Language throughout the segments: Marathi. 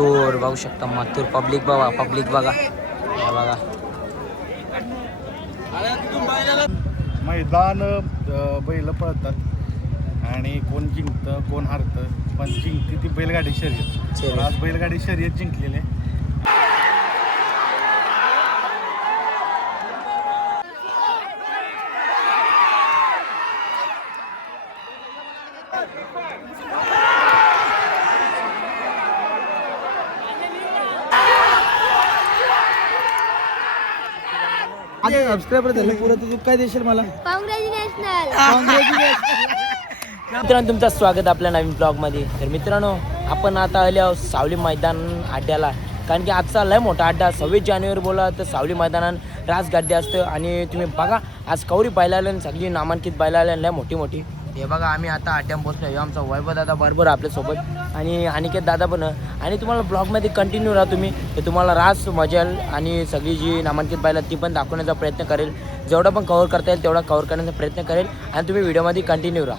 मथुर बघू शकता. मथुर पब्लिक बघा हे बघा. मैदान बैल पळतात आणि कोण जिंकतं कोण हारतं, पण जिंकते ती बैलगाडी शर्यत. आज बैलगाडी शर्यत जिंकलेले. सबस्क्राईबर झालं पुरं, तुझं काय देशील मला? मित्रांनो तुमचं स्वागत आपल्या नवीन ब्लॉगमध्ये. तर मित्रांनो आपण आता आले आहोत सावली मैदान अड्ड्याला, कारण की आजचा लय मोठा अड्डा. 26 जानेवारी बोला तर सावली मैदानात रासगाड्या असतं. आणि तुम्ही बघा आज कवरी बैला आल्या, सगळी नामांकित बैला आल्या लय मोठी मोठी. हे बघा आम्ही आता अड्ड्यात पोहोचलो. आमचा वैभव दादा बरोबर आपल्यासोबत आणि अनिकेत दादा पण. आणि तुम्हाला ब्लॉगमध्ये कंटिन्यू राहा तुम्ही, तर तुम्हाला रास मजेल आणि सगळी जी नामांकित बैला ती पण दाखवण्याचा प्रयत्न करेल. जेवढा पण कव्हर करता येईल तेवढा कव्हर करण्याचा प्रयत्न करेल. आणि तुम्ही व्हिडिओमध्ये कंटिन्यू राहा.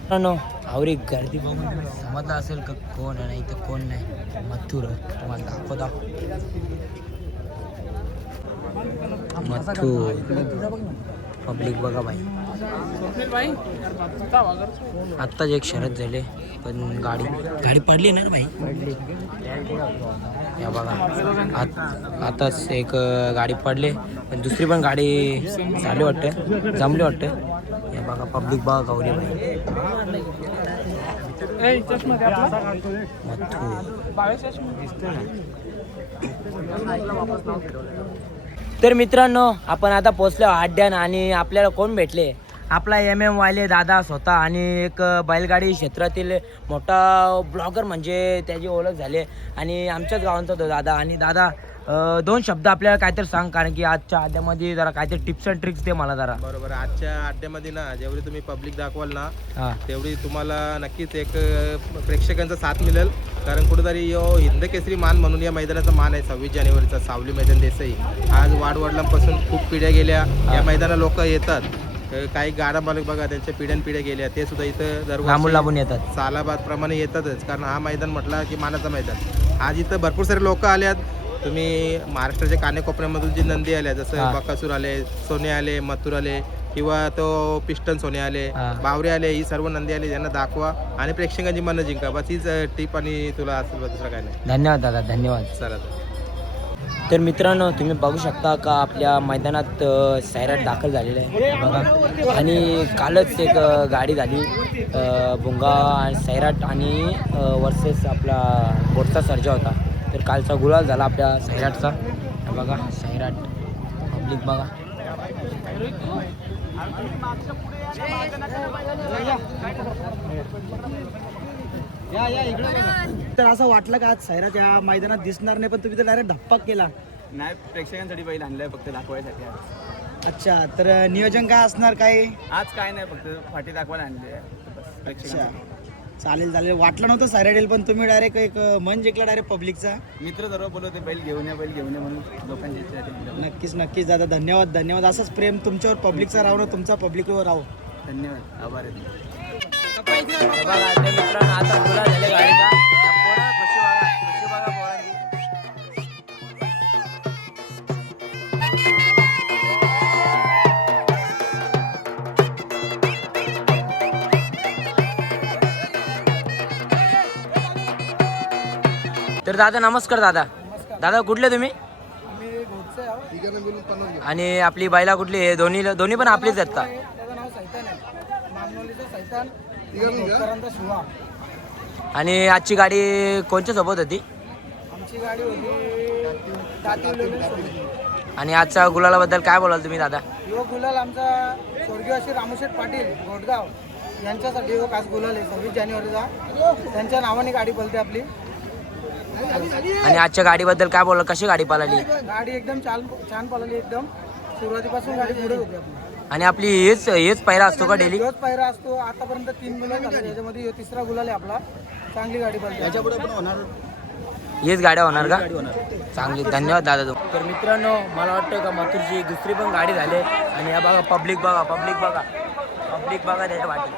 मित्रांनो आवरी गर्दी बघून समजलं असेल का कोण आहे, इथं कोण नाही. मथुर तुम्हाला दाखवता. मथुर पब्लिक बघा भाई. आत्ताच एक शरद झाले पण गाडी पडली ना भाई. या बघा आताच एक गाडी पडले, पण दुसरी पण गाडी झाली वाटतं, जमली वाटतं. हे बघा पब्लिक बघा गौरी भाई. तर मित्रांनो आपण आता पोहोचलो अड्ड्यान आणि आपल्याला कोण भेटले? आपला MM वाले दादा स्वतः आणि एक बैलगाडी क्षेत्रातील मोठा ब्लॉगर म्हणजे त्याची ओळख झाली. आणि आमच्याच गावांचा तो दादा. आणि दादा दोन शब्द आपल्याला काहीतरी सांग, कारण की आजच्या अड्ड्यामध्ये जरा काहीतरी टिप्स अँड ट्रिक्स दे मला जरा. बरोबर. आजच्या अड्ड्यामध्ये ना जेवढी तुम्ही पब्लिक दाखवाल ना तेवढी तुम्हाला नक्कीच एक प्रेक्षकांचा साथ मिळेल. कारण कुठेतरी हिंद केसरी मान म्हणून या मैदानाचा मान आहे 26 जानेवारीचा सावली मैदान देसाई. आज वाडवडिलांपासून खूप पिढ्या गेल्या या मैदानात लोक येतात. काही गाडा मालक बघा त्यांच्या पिढ्या गेल्या, ते सुद्धा इथं लांबून लांबून येतात, सालाबाद प्रमाणे येतातच. कारण हा मैदान म्हटला की मानाचा मैदान. आज इथं भरपूर सारे लोक आल्यात. तुम्ही महाराष्ट्राच्या कानेकोपऱ्यामधून जी नंदी आल्या, जसं बकासूर आले, सोने आले, मथुर आले, किंवा तो पिस्टन सोने आले, बावरे आले, ही सर्व नंदी आले. यांना दाखवा आणि प्रेक्षकांची मनं जिंका. बस हीच टीप आणि तुला असेल, दुसरं काय नाही. धन्यवाद दादा, धन्यवाद. चला तर मित्रांनो तुम्ही बघू शकता का आपल्या मैदानात सैराट दाखल झालेलं आहे बघा. आणि कालच एक गाडी झाली भुंगा आणि सैराट आणि वर्सेस आपला बोरचा सर्जा होता. तर कालचा गुलाल झाला आपल्या सैराटचा. बघा सैराट पब्लिक बघा. तर असं वाटलं का आज सैराट या मैदानात दिसणार नाही, पण तुम्ही तर डायरेक्ट धप्पा केला? नाही, प्रेक्षकांसाठी बैल आणलाय फक्त दाखवायसाठी आज. अच्छा, तर नियोजन काय असणार? काय आज काय नाही, फक्त फाटी दाखवायला आणले प्रेक्षकांसाठी. चालेल. वाटलं नव्हतं सैराट येईल, पण तुम्ही डायरेक्ट एक मन जिंकला डायरेक्ट पब्लिकचा. मित्र सर्व बोलवते बैल घेऊन या म्हणून लोकांची इच्छा आहे. नक्कीच दादा, धन्यवाद. असंच प्रेम तुमच्यावर पब्लिकचा राहो ना, तुमचा पब्लिकवर राहो. धन्यवाद, आभार आहे. मित्रांनो आता गुलाल झाले गाडीचा. कृषी बघा पोरांची. तर दादा नमस्कार. दादा कुठले तुम्ही? आणि आपली बैला कुठली आहे? दोन्ही पण आपलीच आहेत का? आणि आजची गाडी कोणच्या सोबत होती? आमची गाडी होती. आणि आजच्या गुलालाबद्दल काय बोलाल तुम्ही दादा? यो गुलाल आमचा स्वर्गीय श्री रामशेठ पाटील गोडगाव यांच्यासाठी हो खास गुलाल आहे 26 जानेवारीचा. त्यांच्या नावाने गाडी पळते आपली. आणि आजच्या गाडीबद्दल काय बोलाल? कशी गाडी पळाली? गाडी एकदम छान पळाली. एकदम सुरुवातीपासून गाडी पुढे होती आपली. आणि आपली हेच पायरा असतो का डेली? रोज पायरा असतो. आतापर्यंत 3 गुलाल झाले, याच्यामध्ये तिसरा गुलाल आहे आपला. चांगली गाडी पळते. याच्यापुढे पण होणार, हेच गाड्या होणार का? चांगली. धन्यवाद दादा. तर मित्रांनो मला वाटतं का मथुरची दुसरी पण गाडी झाली. आणि या बघा पब्लिक बघा त्याच्या वाटेल.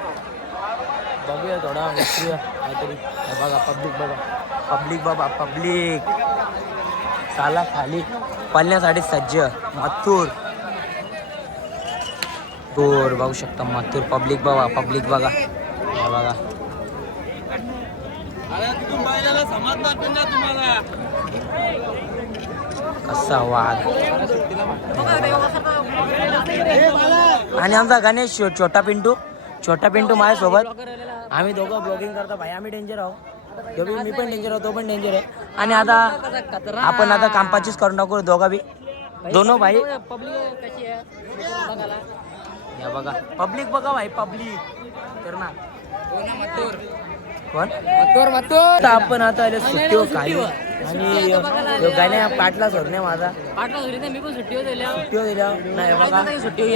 बघूया थोडा काहीतरी. बघा पब्लिक बघा. पब्लिक बाबा पब्लिक साला खाली पळण्यासाठी सज्ज. मथुर दूर बघू शकता मथुर पब्लिक बाबा पब्लिक बघा हे बघा. कसा वाद. आणि आमचा गणेश छोटा पिंटू माझ्यासोबत. आम्ही दोघं ब्लॉगिंग करतो भाई. आम्ही डेंजर आहोत. मी पण डेंजर आहोत तो पण डेंजर आहे. आणि आता आपण आता कांपाचीच करून टाकू दोघा बी दोनो भाई. या बघा पब्लिक बघा भाई पब्लिक तर ना कोण आता आपण आता आले सुट्टीवर काही. आणि गाण्या पाटला सोडणे माझा मी पण सुट्टीवर दिल्या नाही बघा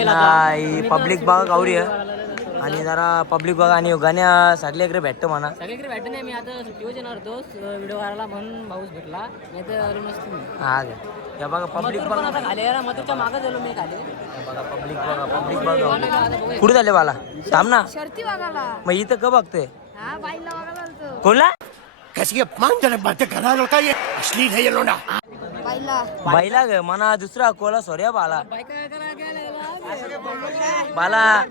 नाही पब्लिक बघा गावरी आहे. आणि जरा पब्लिक बघा आणि गाण्या सगळे इकडे भेटतो म्हणा. सगळीकडे भेटत नाही. मी आता सुट्टीवर येणार होतो व्हिडिओ करायला म्हणून भाऊच भेटला नाही तर आलो नसतो मी. हा या बघा पब्लिक पण आता खाली यार मथुरच्या मागं झालो मी खाली. बघा पब्लिक बघा कुठे झाले बाला थांब ना. शर्ती बघायला मग इथं का बघतोय हा बाईला बघायला आलतो. कोणला बाईला बाईला ग म्हणा दुसरा कोला सोर्या बाला बायका करायला बाला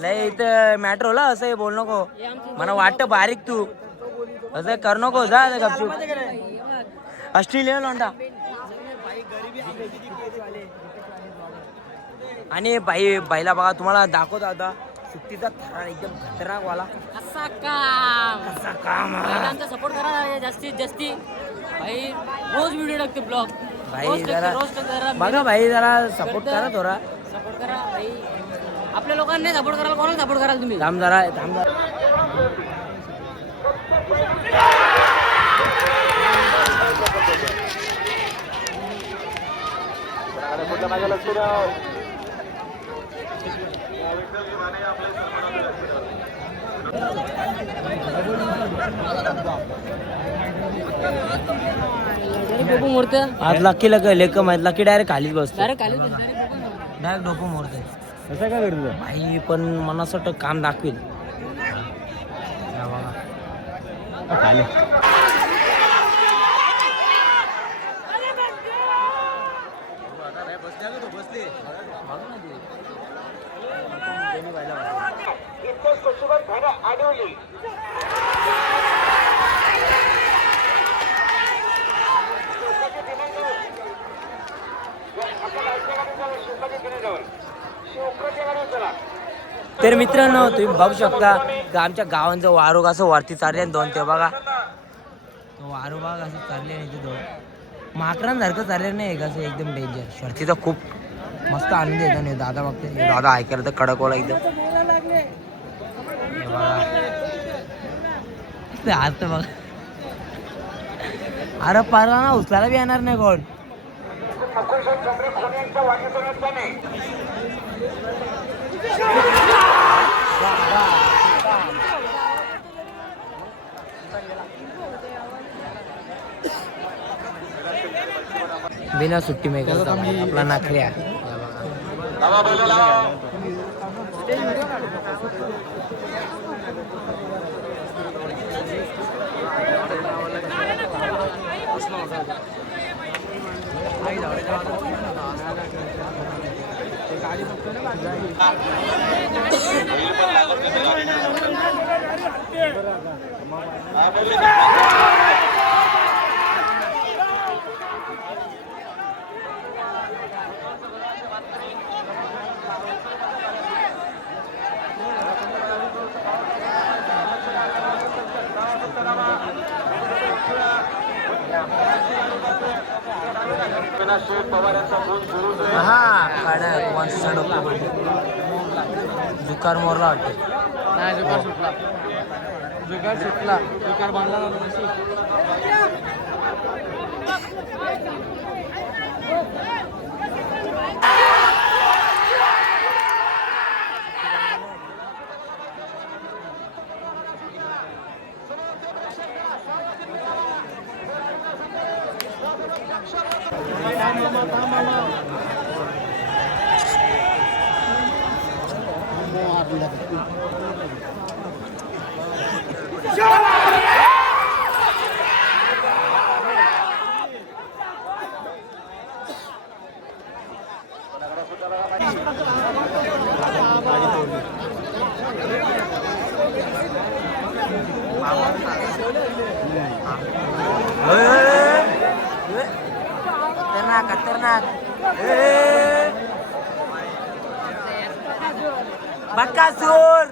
लय इथं मॅटर होला असं हे बोल नको. मला वाटतं बारीक तू असं कर नको जा गपचूप. ऑस्ट्रेलिया लोंडा आणि बाईला बघा तुम्हाला दाखवतो आता सुट्टीचा थरार एकदम खतरनाक वाला. असा काम कसा काम आमचा सपोर्ट करा जास्तीत जास्ती भाई. रोज व्हिडिओ टाकते ब्लॉग भाई जरा बघा भाई जरा सपोर्ट करा थोडा. सपोर्ट करा भाई. आपल्या लोकांनी सपोर्ट करायला कोणाला सपोर्ट कराल तुम्ही. थांब जरा. आज लकी लेक माहित लकी डायरेक्ट खालीच बसतो. डायरेक्ट डोकं मोडतोय. कसं काय करतो भाई पण मनासाठी काम दाखवेल. खाली तर मित्रांनो तुम्ही बघू शकता की आमच्या गावांचं वारू कसं वरती चालले दोन ते बघा. तो वारू बाग असं चालले नाही ते दोन माकरांसारखं चालले नाही कसं एकदम डेंजर. शर्तीचा खूप मस्त आनंद येतो नाही. दादा बघते दादा ऐकायला तर कडक वाला एकदम. हे बघा आता बघा अरे पारा ना उचलायला बी येणार नाही कोण. बिना सुट्टी मेकर आपला नाखऱ्या. हा काढा कोणचा डोकं जुकार मोरला वाटते. नाही जुगार सुटला जुगार बांधला खतरनाक बक्कासूर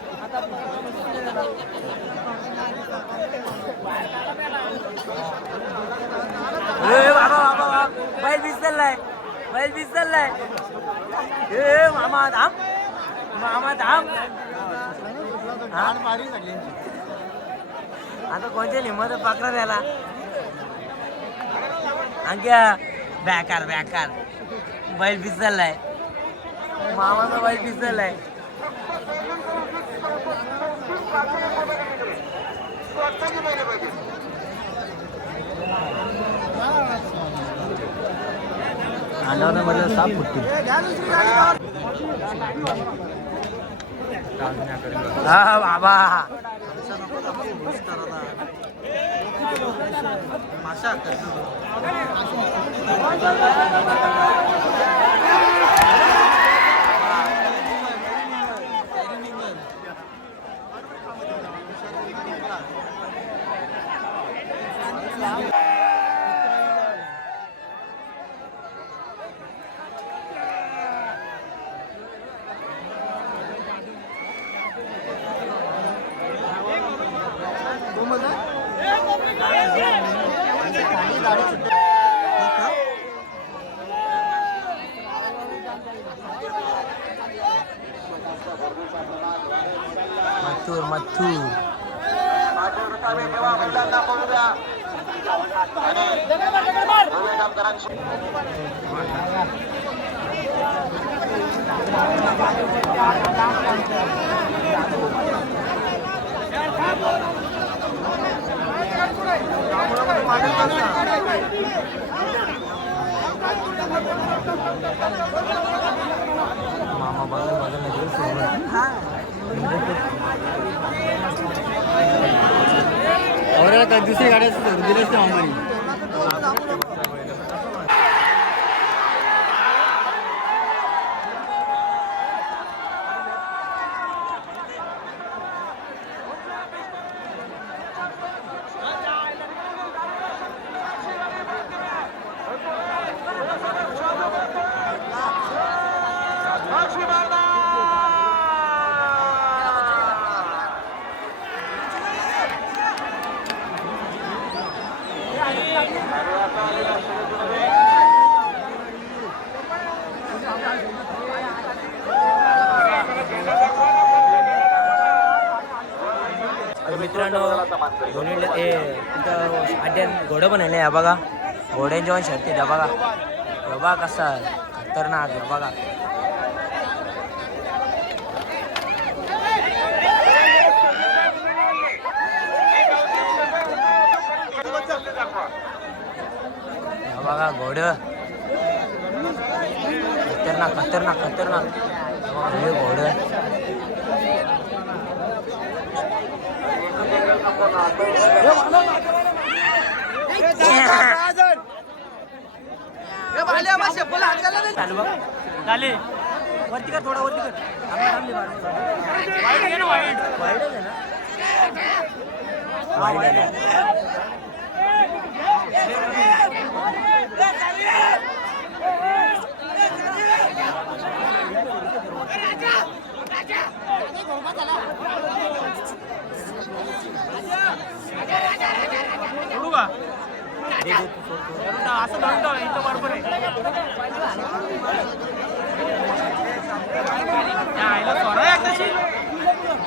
बाबा बाबा बैल विसरलाय मामा धाम आता कोणत्या निमत पाकरा द्याला अंक्या बॅकार बैल विसरलाय मामाचा बैल विसरलाय अंडावर साप फुटतील हा बाबा मथुर मामा बघा और दुसरी गाडी दिलीच ना आम्हाला मित्रांनो दोन्ही इथं अड्ड्यात घोडं पण आहे बघा घोड्यांच्या पण शर्ती द्या बघा बघा कसा खतरनाक आहे बघा बघा घोड खतरनाक हे घोड चालू बघ झाले वरती कर थोडा वरती कर वाईट आहे ना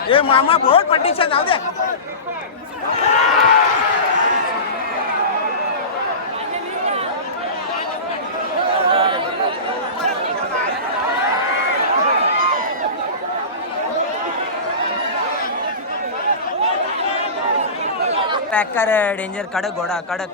ए मामा बोल पट्टीच्या जाऊ दे पॅक कर डेंजर कडक घोडा कडक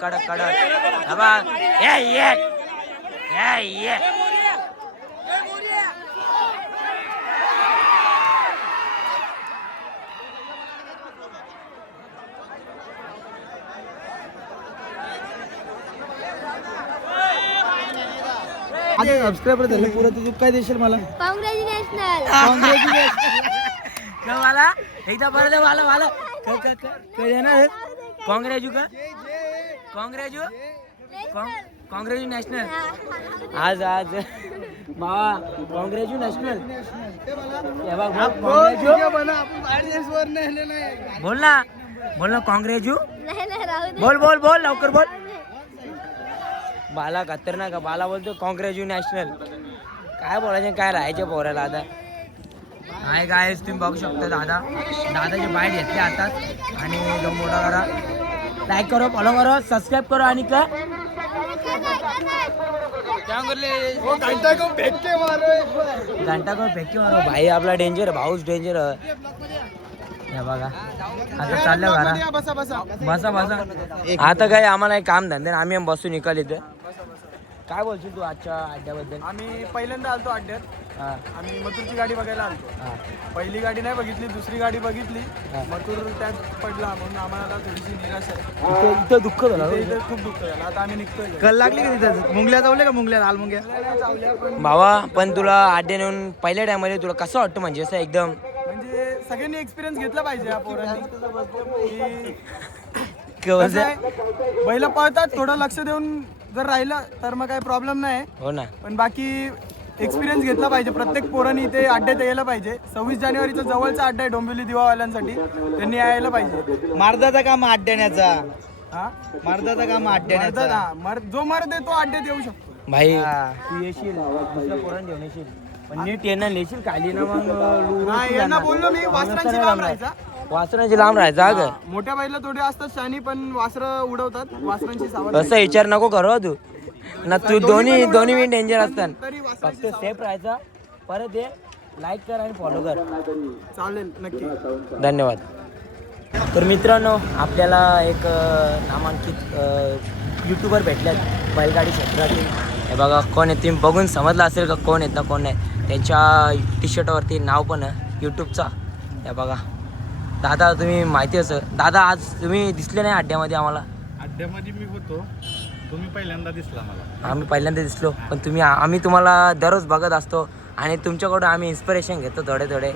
सबस्क्राईबर झाले पुरं तू काय देशील मला मला एकदा परत वाला देणार काँग्रेजू काँग्रेस नॅशनल आज आज बाबा काँग्रेस नॅशनल बोल ना काँग्रेस बोल बोल बोल लवकर बोल. बाला खतरनाक बाला बोलतो काँग्रेस नॅशनल. काय बोलायचं काय राहायचं पोराला आता. हाय काय तुम्ही बघू शकता दादाचे बाईट घेतले आता आणि जो मोठा करा लाईक करो फॉलो करो सबस्क्राईब करो आणि का घंटा को फेंके मारो भाई आपला डेंजर भाऊच डेंजर. हे बघा आता चाललं घरा बसा आता काय आम्हाला काम धंदे आम्ही बसू निकाल इथं. काय बोलशील तू आजच्या अड्ड्याबद्दल. आम्ही पहिल्यांदा आलतो अड्ड्यात. आम्ही मथुरची गाडी बघायला आलतो. पहिली गाडी नाही बघितली, दुसरी गाडी बघितली. मथुर त्यात पडला म्हणून आम्हाला थोडीशी निराश आहे. इथं दुःख झालं इथे खूप दुःख झालं. आता आम्ही निघतोय. कल लागली का तिथं मुंगल्या चावल्या का मुंगल्या लाल मुंग्या. भावा पण तुला अड्डे नेऊन पहिल्या टायमध्ये तुला कसं वाटतं म्हणजे असं एकदम म्हणजे सगळ्यांनी एक्सपिरियन्स घेतला पाहिजे या पोरांनी. बैल पळतात, थोडं लक्ष देऊन जर राहिलं तर मग काही प्रॉब्लेम नाही. हो ना पण बाकी एक्सपिरियन्स घेतला पाहिजे. प्रत्येक पोरांनी इथे अड्ड्यात यायला पाहिजे. 26 जानेवारीचा जवळचा अड्डा आहे डोंबिवली दिवावाल्यांसाठी. त्यांनी यायला पाहिजे. मार्दाचा काम अड्ड्याण्याचा. हा मार्दाचा काम अड्ड्याण्याचा. जो मर्द आहे तो अड्ड्यात येऊ शकतो. भाई तू येशील दुसऱ्या पोरांना घेऊन येशील पण नीट येणार लिहिशील खाली ना मग यांना बोललो मी वासरांची लांब राहायचा. वासरांची लांब राहायचा अगं. मोठ्या बैला थोडे असतात शानी पण वासरं उडवतात. वासरांची सावध असं विचार नको करू तू ना. तू दोन्ही मी डेंजर असतात. तरी फक्त वासरांची सेफ राहायचा. परत ये लाईक कर आणि फॉलो कर. चालेल नक्की. धन्यवाद. तर मित्रांनो आपल्याला एक नामांकित यूट्यूबर भेटल्यात बैलगाडी क्षेत्रातील. हे बघा कोण आहे तुम्ही बघून समजलं असेल का कोण आहेत ना कोण नाही. त्यांच्या टी शर्टवरती नाव पण आहे यूट्यूबचा. हे बघा दादा तुम्ही माहिती असं दादा आज तुम्ही दिसले नाही अड्ड्यामध्ये आम्हाला. अड्ड्यामध्ये मी होतो, तुम्ही पहिल्यांदा दिसला मला. आम्ही पहिल्यांदा दिसलो पण आम्ही तुम्हाला दररोज बघत असतो आणि तुमच्याकडून आम्ही इन्स्पिरेशन घेतो थोडे.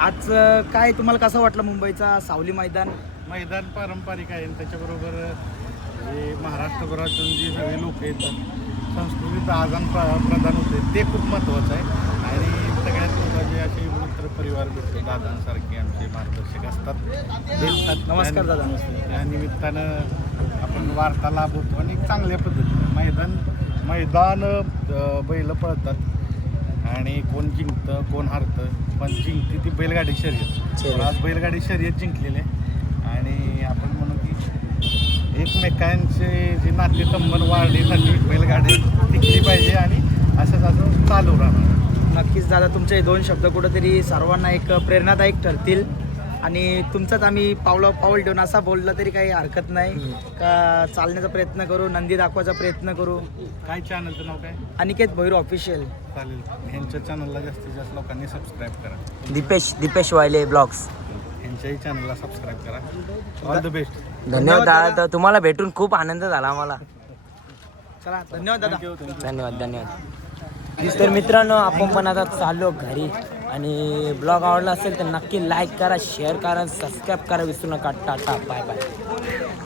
आज काय तुम्हाला कसं वाटलं मुंबईचा सावली मैदान. मैदान पारंपरिक आहे आणि त्याच्याबरोबर जे महाराष्ट्रभरातून जी सगळे लोक येतात संस्कृतीचं आदान प्रदान होते ते खूप महत्त्वाचं आहे. आणि सगळ्यात महत्त्वाचे असे मित्र परिवार भेटतो दादांसारखे आमचे मार्गदर्शक असतात भेटतात. नमस्कार दादा. या निमित्तानं आपण वार्तालाभ होतो आणि चांगल्या पद्धतीनं मैदान बैल पळतात आणि कोण जिंकतं कोण हारतं पण जिंकते ती बैलगाडी शर्यत. आज बैलगाडी शर्यत जिंकलेली आहे आणि आपण म्हणू की एकमेकांचे जे नातेसंबंध वाढण्यासाठी बैलगाडी टिकली पाहिजे आणि असं चालू राहणार. नक्कीच दादा तुमचे हे 2 शब्द कुठंतरी सर्वांना एक प्रेरणादायक ठरतील आणि तुमचाच आम्ही पाऊल ठेवून असा बोललं तरी काही हरकत नाही का. चालण्याचा प्रयत्न करू, नंदी दाखवायचा प्रयत्न करू. काय चॅनलचं नाव काय. अनिकेत भैरू ऑफिशियल. चालेल ह्यांच्या चॅनलला जास्तीत जास्त लोकांनी सबस्क्राईब करा. दीपेश वायले ब्लॉग्स ह्यांच्याही चॅनलला सबस्क्राईब करा. All the best. धन्यवाद दादा. तुम्हाला भेटून खूप आनंद झाला आम्हाला. चला धन्यवाद दादा. धन्यवाद. तर मित्रांनो आपण पण आता चाललो घरी आणि ब्लॉग आवडला असेल तर नक्की लाईक करा, शेअर करा, सबस्क्राईब करा विसरू नका. Tata bye bye.